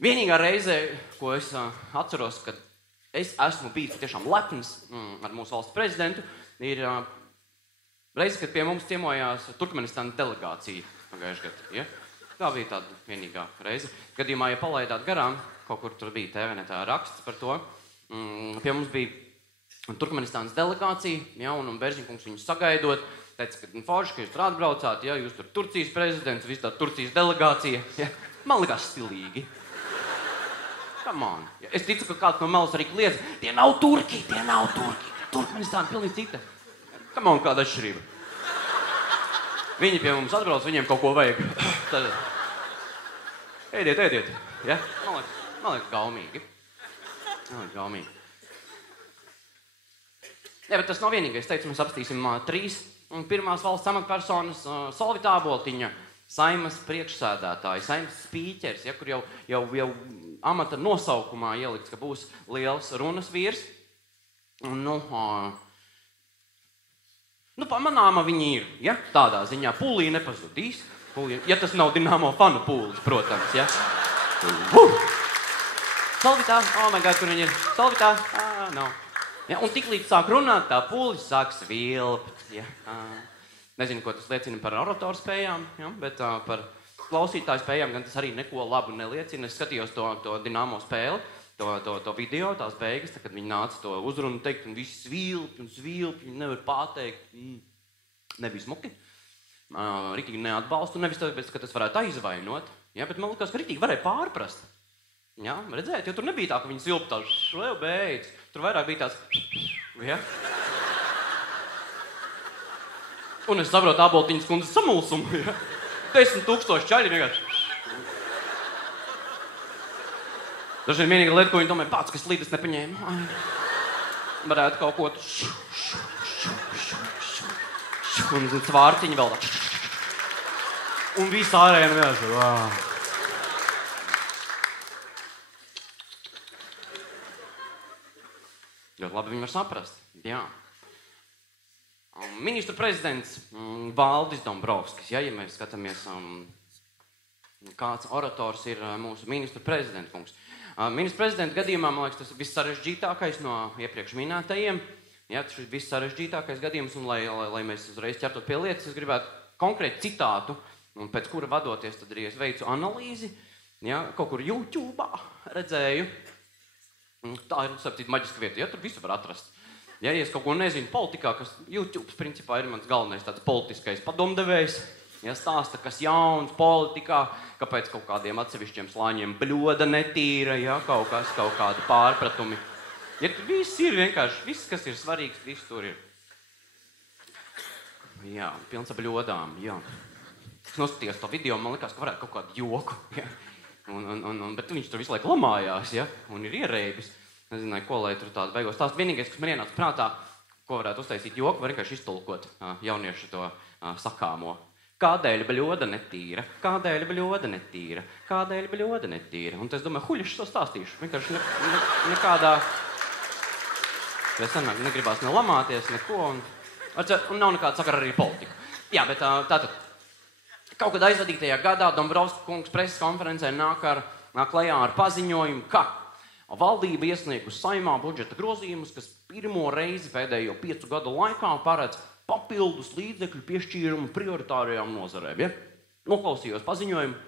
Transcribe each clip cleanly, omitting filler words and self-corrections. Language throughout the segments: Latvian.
Vienīgā reize, ko es atceros, kad es esmu bijis tiešām lepns ar mūsu valsts prezidentu, ir reize, kad pie mums ciemojās Turkmenistānas delegācija pagājušajā gadā. Ja? Tā bija tāda vienīgā reize. Gadījumā, ja palaidāt garām, kaut kur tur bija TVNetā raksts par to, pie mums bija Turkmenistānas delegācija, ja, un Bērziņkungs viņus sagaidot, teica, ka forši, ka jūs tur atbraucāt, ja, jūs tur Turcijas prezidents, viss tā Turcijas delegācija. Ja. Man likās stilīgi. Come on. Ja. Es ticu, ka kāds no malas arī kliedz, tie nav turki. Turkmenistāna pilnīgi cita. Come on, kāda atšķirība. Viņi pie mums atbrauc, viņiem kaut ko vajag. Tad... Ēdiet. Ja? Man liekas gaumīgi. Jā, bet tas nav vienīgais. Teicu, mēs apstīsim 3 pirmās valsts amatpersonas Solvita Āboltiņa, Saeimas priekšsēdētāji, Saeimas spīķers, ja, kur jau amata nosaukumā ielikts, ka būs liels runas vīrs. Pamanāma viņi ir, ja, tādā ziņā. Pūlī nepazudīs. Ja tas nav Dinamo fanu pūlis, protams, ja. Solvitā, oh my God, kur viņi ir? Solvitā, nav. Ja, un tiklīdz sāk runāt, tā pūlis sāk svilpt. Ja. Nezinu, ko tas liecina par oratoru spējām, ja, bet par klausītāju spējām gan tas arī neko labu neliecina. Es skatījos to Dinamo spēli, to video, tās beigas, kad viņi nāca to uzrunu teikt, un visi svilpi, viņi nevar pateikt. Nebija smuki. Ritīgi neatbalstu, nevis tāpēc, ka tas varētu aizvainot, ja, bet man likās, ka ritīgi varēja pārprast. Ja, redzēt, jo tur nebija tā, ka viņi svilp tā, beidz. Tur vairāk bija tāds, ja. Un es saprotu Āboltiņas kundzes samulsumu, ja. 10,000 čaļi vienkārši. Dažiem vienīga lieta, ko viņi domāja, pats, kas līdes nepaņēma. Varētu kaut ko un svārciņi vēl tā. Un viss ārējiem vienkārši. Ļoti labi viņi var saprast. Jā. Ministru prezidents Valdis Dombrovskis. Ja mēs skatāmies, kāds orators ir mūsu ministru prezidenta kungs. Ministru prezidenta gadījumā, man liekas, tas ir vissarežģītākais no iepriekš minētajiem. Ja, tas ir vissarežģītākais gadījums, un lai mēs uzreiz ķertot pie lietas, es gribētu konkrēti citātu, un pēc kura vadoties, tad arī es veicu analīzi. Ja, kaut kur YouTube'ā redzēju. Tā ir, sapcīt, maģiska vieta, ja tur visu var atrast. Ja es kaut ko nezinu politikā, kas YouTube principā ir mans galvenais tāds politiskais padomdevējs, ja stāsta, kas jauns politikā, kāpēc kaut kādiem atsevišķiem slāņiem bļoda netīra, ja kaut kādi pārpratumi. Ja tur viss ir vienkārši, viss, kas ir svarīgs, viss tur ir. Jā, pilns ar bļodām, jā. Es noskatījos to video, man likās, ka varētu kaut kādu joku, ja. Bet viņš tur visu laiku lamājās, ja, un ir ierēbis. Nezināju, ko lai tur tādu beigos stāst. Vienīgais, kas man ienāca prātā, ko varētu uztaisīt joku, var vienkārši iztulkot jauniešu to sakāmo. Kādēļ bļoda netīra? Kādēļ bļoda netīra? Kādēļ bļoda netīra? Un es domāju, huļaši to stāstīšu. Vienkārši nekādā... Es negribās ne lamāties, neko, un nav nekāda sakara arī politika. Jā, bet tātad... Kaut kad aizvadītajā gadā Dombrovska kungs preses konferencē nāk klajā ar paziņojumu, ka valdība iesniegus Saeimā budžeta grozījumus, kas pirmo reizi pēdējo 5 gadu laikā paredz papildus līdzekļu piešķīrumu prioritārajām nozarēm. Ja? Noklausījos paziņojumu,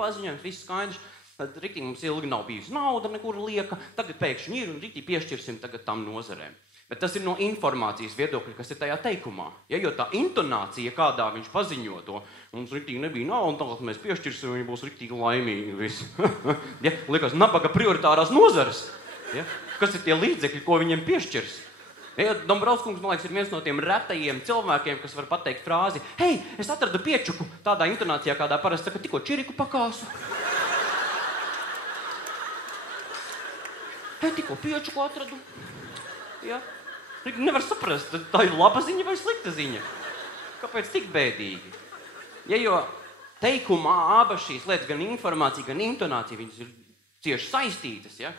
paziņojums, viss skaidrs, tad riktīgi mums ilgi nav bijusi nauda, nekur lieka, tagad pēkšņi ir un riktīgi piešķirsim tagad tam nozarēm. Bet tas ir no informācijas viedokļa, kas ir tajā teikumā. Ja, jo tā intonācija, kādā viņš paziņo to, mums riktīgi nebija nav, un tagad mēs piešķirsim, viņi būs riktīgi laimīgi visi. Ja, liekas, nabaga prioritārās nozares. Ja, kas ir tie līdzekļi, ko viņiem piešķirs? Ja, Dombrovskungs, man liekas, ir viens no tiem retajiem cilvēkiem, kas var pateikt frāzi, hei, es atradu piečuku tādā intonācijā, kādā parasti saka, tikko čiriku pakāsu. Hei, tikko piečuku atradu. Ja. Nevar saprast, tā ir laba ziņa vai slikta ziņa. Kāpēc tik bēdīgi? Ja, jo teikumā abas šīs lietas, gan informācija, gan intonācija, viņas ir cieši saistītas. Ja?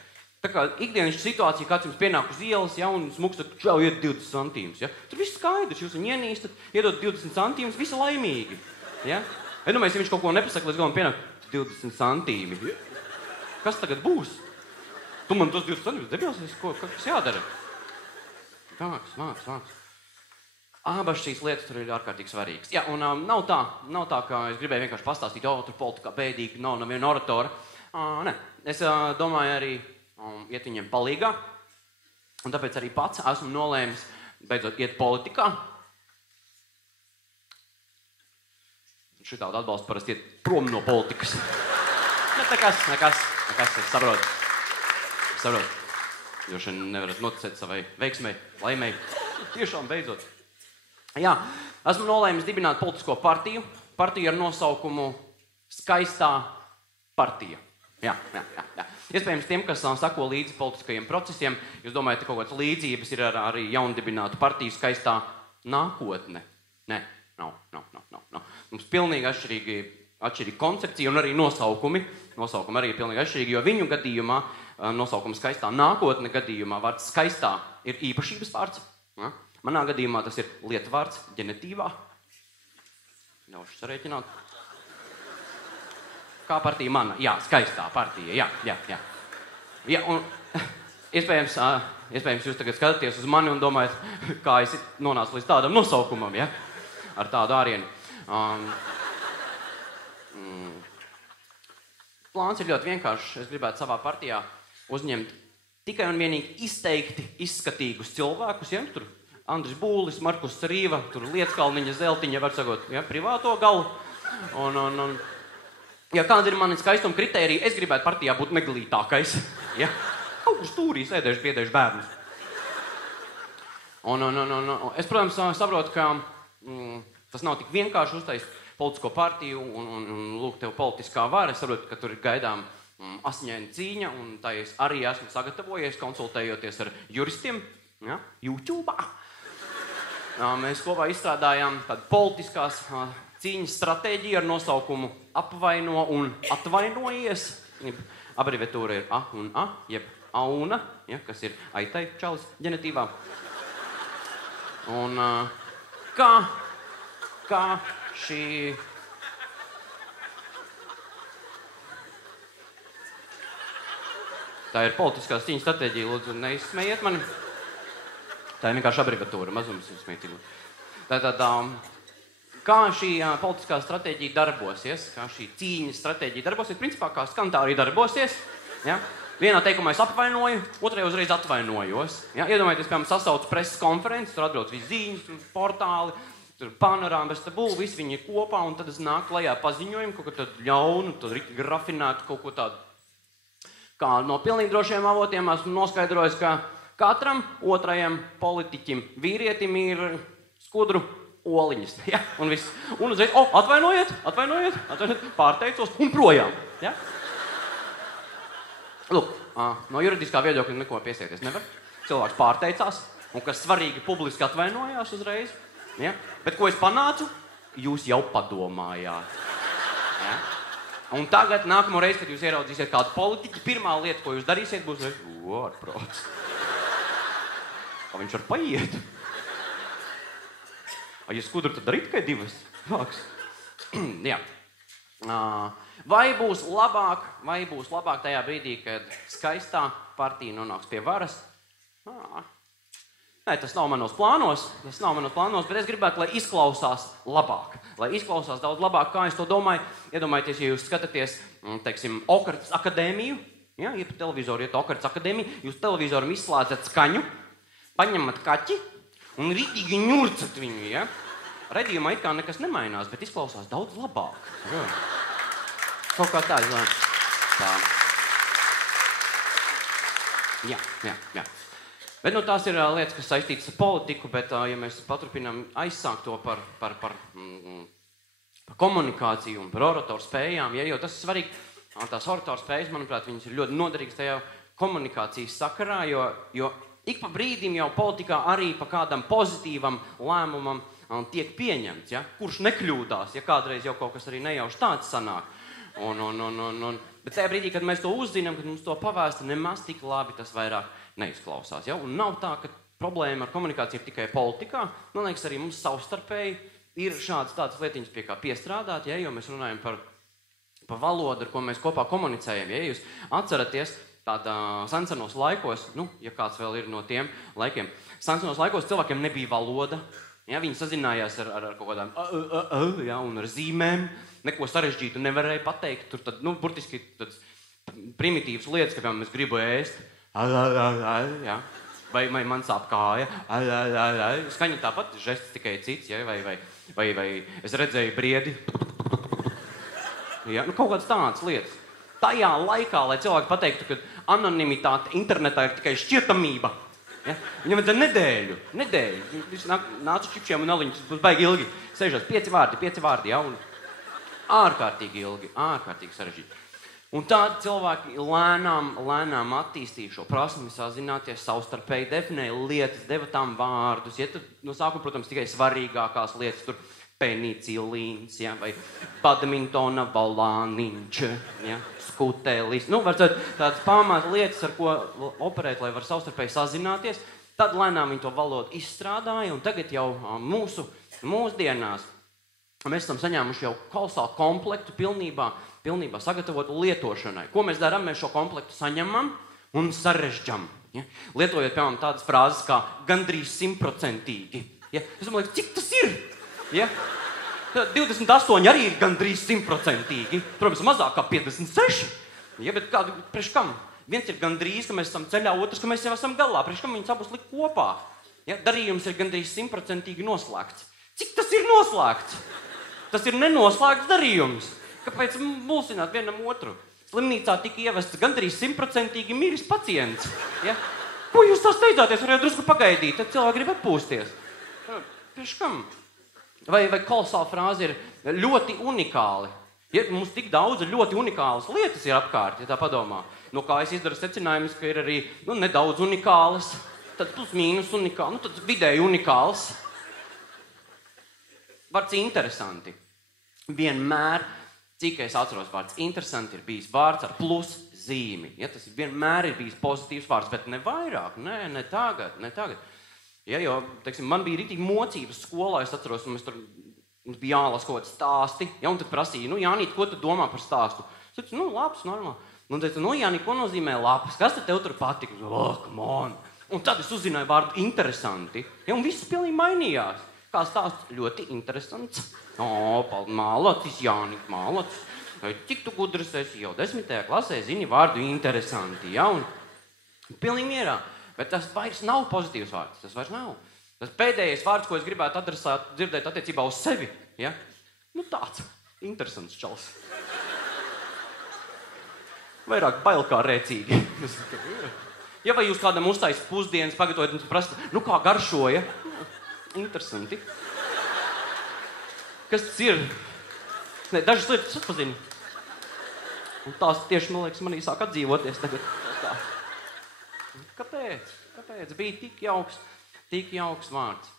Tā kā ikdienišķa situācija, kāds jums pienāk uz ielas, ja, un smukstat, čau, iet 20 centīmus. Ja? Tur viss skaidrs, jūs viņu ienīstat, iedot 20 centīmus, visi laimīgi. Ja? Ja viņš kaut ko nepasaka, līdz galam pienāk 20 centīmi. Kas tagad būs? Tu man tos 20 debelsies, kas jādara? Vāks. Abas šīs lietas tur ir ārkārtīgi svarīgas. Jā, un nav tā, ka es gribēju vienkārši pastāstīt, tur politikā bēdīgi, nav neviena oratora. Nē, es domāju arī iet viņiem palīgā, un tāpēc arī pats esmu nolēmis beidzot iet politikā. Šitādu atbalstu parasti iet prom no politikas. Nekas, es saprotu. Droši nevarat noticēt savai veiksmei, laimei. Tiešām beidzot. Jā, esmu nolēmis dibināt politisko partiju ar nosaukumu Skaistā partija. Jā. Iespējams, tiem, kas sako līdzi politiskajiem procesiem, jūs domājat, ka kaut kādas līdzības ir ar arī jaundibinātu partiju Skaistā nākotne. Nē, nav. Mums pilnīgi atšķirīgi koncepcija un arī nosaukumi. Nosaukumi arī ir pilnīgi atšķirīgi, jo viņu gadījumā, nosaukuma Skaistā nākotne gadījumā, vārds Skaistā ir īpašības vārds. Ja? Manā gadījumā tas ir lietvārds ģenetīvā. Ļaušu sarēķināt. Kā partija mana? Jā, Skaistā partija, jā. Ja, un iespējams jūs tagad skatāties uz mani un domājat, kā es nonācu līdz tādam nosaukumam, ja? Ar tādu ārienu. Plāns ir ļoti vienkāršs. Es gribētu savā partijā uzņemt tikai un vienīgi izteikti izskatīgus cilvēkus, ja? Tur Andris Būlis, Markus Rīva, tur Lietskalniņa, Zeltiņa, var sakot, ja? Privāto galu. Ja kāda ir mani skaistuma kritērija, es gribētu partijā būt neglītākais. Ja? Kaut kur stūrī sēdēšu, piedēšu bērnus. Es, protams, saprotu, ka tas nav tik vienkārši uztaisīt politisko partiju un lūk tev politiskā vara. Es saprotu, ka tur ir gaidām asiņaina cīņa, un tā es arī esmu sagatavojies, konsultējoties ar juristiem, ja, YouTube'ā. Mēs kopā izstrādājām tādu politiskās cīņas stratēģiju ar nosaukumu Apvaino un atvainojies. Abreviatūra ir A un A, jeb Auna, ja, kas ir aitai čalis ģenetīvā. Un kā šī... Tā ir politiskās cīņas stratēģija, lūdzu, neizsmējiet mani. Tā ir vienkārši abreviatūra, mazums izsmētīgi. Tātad, kā šī politiskā stratēģija darbosies, kā šī cīņas stratēģija darbosies, principā kā skan tā arī darbosies. Ja? Vienā teikumā es apvainoju, otrajā uzreiz atvainojos. Ja? Iedomājieties, piemēram, sasaucu preses konferences, tur atbrauc visi ziņas, tur portāli, tur panorāma, visi viņi ir kopā, un tad es nāku klajā paziņojumu, kaut ko tādu ļaunu, tādu rafinētu, kaut ko tādu. Kā no pilnīgi drošiem avotiem esmu noskaidrojis, ka katram otrajam politiķim vīrietim ir skudru oliņas. Ja? Un viss. Un uzreiz, atvainojiet, pārteicos un projām. Ja? Lūk, no juridiskā viedokļa neko piesieties nevar. Cilvēks pārteicās, un kas svarīgi publiski atvainojās uzreiz. Ja? Bet ko es panācu? Jūs jau padomājāt. Ja? Un tagad, nākamo reizi, kad jūs ieraudzīsiet kādu politiķi, pirmā lieta, ko jūs darīsiet, būs ārprāts. Kā viņš var paiet? Ja skudru, tad arī tikai divas. Jā. Vai būs labāk tajā brīdī, kad Skaistā partija nonāks pie varas? Nē, tas nav manos plānos, bet es gribētu, lai izklausās labāk. Lai izklausās daudz labāk, kā es to domāju. Iedomājieties, ja jūs skatāties, teiksim, Okartas akadēmiju, ja, ja pa televizoru iet Okartas akadēmiju, jūs televizoram izslēdzat skaņu, paņemat kaķi un rītīgi ņurcat viņu, ja. Redījumā it kā nekas nemainās, bet izklausās daudz labāk. Jā. Kaut kā tā, tā. Jā. Bet tās ir lietas, kas saistītas ar politiku, bet ja mēs paturpinām aizsākt to par komunikāciju un par oratoru spējām, ja, jo tas ir svarīgi, tās oratoru spējas, manuprāt, viņas ir ļoti noderīgas tajā komunikācijas sakarā, jo ik pa brīdim jau politikā arī pa kādam pozitīvam lēmumam tiek pieņemts, ja, kurš nekļūdās, ja kādreiz jau kaut kas arī nejauši tāds sanāk. Bet tajā brīdī, kad mēs to uzzinām, kad mums to pavēsta, nemaz tik labi tas vairāk neizklausās. Ja? Un nav tā, ka problēma ar komunikāciju ir tikai politikā. Man liekas, arī mums savstarpēji ir šādas tādas lietiņas, pie kā piestrādāt, ja? Jo mēs runājam par pa valodu, ar ko mēs kopā komunicējam. Ja jūs atceraties tādā senos laikos, ja kāds vēl ir no tiem laikiem, senos laikos cilvēkiem nebija valoda, ja, viņi sazinājās ar kaut kādām ja, un ar zīmēm, neko sarežģītu nevarēja pateikt, tur tad, burtiski tāds primitīvas lietas, ka, piemēram, es gribu ēst, ja. Vai man sāp kāja, skaņa tāpat, žests tikai cits, ja? vai es redzēju briedi, ja? Kaut kādas tādas lietas. Tajā laikā, lai cilvēki pateiktu, ka anonimitāte internetā ir tikai šķietamība, ja? Viņam vajadzēja nedēļu. Viņš nāca čipšiem un aliņus, būs baigi ilgi, sēžās 5 vārdi, ja? Un ārkārtīgi ilgi, ārkārtīgi sarežģīti. Un tādi cilvēki lēnām attīstīja šo prasmi sazināties, savstarpēji definēja lietas, deva tām vārdus. Ja, tad, no sākuma, protams, tikai svarīgākās lietas, tur penicilīns, ja, vai badmintona volāniņš, ja, skutelis. Var tādas pamata lietas, ar ko operēt, lai var savstarpēji sazināties. Tad lēnām viņi to valodu izstrādāja, un tagad jau mūsdienās mēs esam saņēmuši jau kolosālu komplektu pilnībā sagatavotu lietošanai. Ko mēs darām? Mēs šo komplektu saņemam un sarežģam. Ja? Lietojot, piemēram, tādas frāzes kā gandrīz 100%. Ja? Es domāju, cik tas ir? Ja? 28 arī ir gandrīz 100%. Protams, mazāk kā 56. Ja? Bet priekš kam? Viens ir gandrīz, ka mēs esam ceļā, otrs, ka mēs jau esam galā. Priekš kam viņus abus likt kopā? Ja? Darījums ir gandrīz 100% noslēgts. Cik tas ir noslēgts? Tas ir nenoslēgts darījums. Kāpēc mulsināt vienam otru? Slimnīcā tika ievests gandrīz 100% miris pacients. Ja? Ko jūs tā steidzāties? Varētu drusku pagaidīt, tad cilvēki grib atpūsties. Priekš kam? Vai kolosāla frāze ir ļoti unikāli. Ja mums tik daudz ļoti unikālas lietas ir apkārt, ja tā padomā. No kā es izdaru secinājumus, ka ir arī nedaudz unikālas, tad plus mīnus unikāli, tad vidēji unikāls. Vārds interesanti. Vienmēr, cik es atceros vārds interesanti, ir bijis vārds ar plus zīmi. Ja, tas vienmēr ir bijis pozitīvs vārds, bet ne vairāk, ne tagad. Ja, jo, teiksim, man bija rītīgi mocības skolā, es atceros, un mums bija jālas kaut kādi stāsti, ja, un tad prasīja, Jānīt, ko tu domā par stāstu? Es teicu, labs, normāli. Un teicu, Jānīt, ko nozīmē labs? Kas tad tev tur patika? Come on! Un tad es uzzināju vārdu interesanti, ja, un viss pilnīgi mainījās. Kā stāsts ļoti interesants. Mālocis, Jānīt, mālocis. Cik tu gudrs esi, jau 10. klasē zini vārdu interesanti, ja, un pilnīgi mierā. Bet tas vairs nav pozitīvs vārds, tas vairs nav. Tas pēdējais vārds, ko es gribētu dzirdēt attiecībā uz sevi, ja, tāds interesants čals. Vairāk bail kā rēcīgi. Ja vai jūs kādam uztais pusdienas pagatavojat un prasa, kā garšoja? Interesanti. Kas tas ir? Ne, dažas lietas atpazinu. Un tās tieši, man liekas, manī sāk atdzīvoties tagad. Tā. Kāpēc? Bija tik jauks vārds.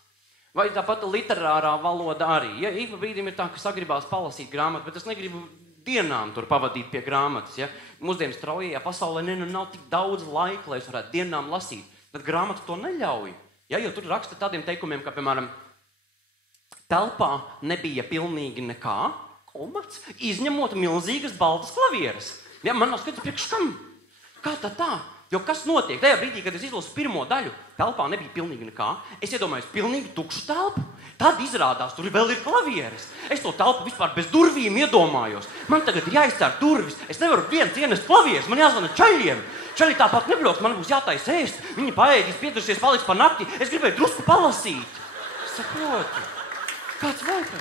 Vai tāpat literārā valoda arī. Ja, ik pa brīdim ir tā, ka sagribās palasīt grāmatu, bet es negribu dienām tur pavadīt pie grāmatas. Ja? Mūsdien straujajā pasaulē nav tik daudz laika, lai es varētu dienām lasīt. Bet grāmata to neļauj. Ja, jo tur raksta tādiem teikumiem, kā, piemēram, telpā nebija pilnīgi nekā, komats, izņemot milzīgas baltas klavieres. Ja, man nav skaidrs, priekš kam? Kā tā? Jo kas notiek? Tajā brīdī, kad es izlasu pirmo daļu, telpā nebija pilnīgi nekā, es iedomājos pilnīgi tukšu telpu. Tad izrādās, tur vēl ir klavieres. Es to telpu vispār bez durvīm iedomājos. Man tagad ir jāizcēr durvis. Es nevaru viens ienest klavieres, man jāzvana čaļiem. Čaļi tāpat nebļoks, man būs jātaisa ēst. Viņi paēdīs, piedarsies, paliks par nakti. Es gribēju drusku palasīt. Saproti. Kāds vajag?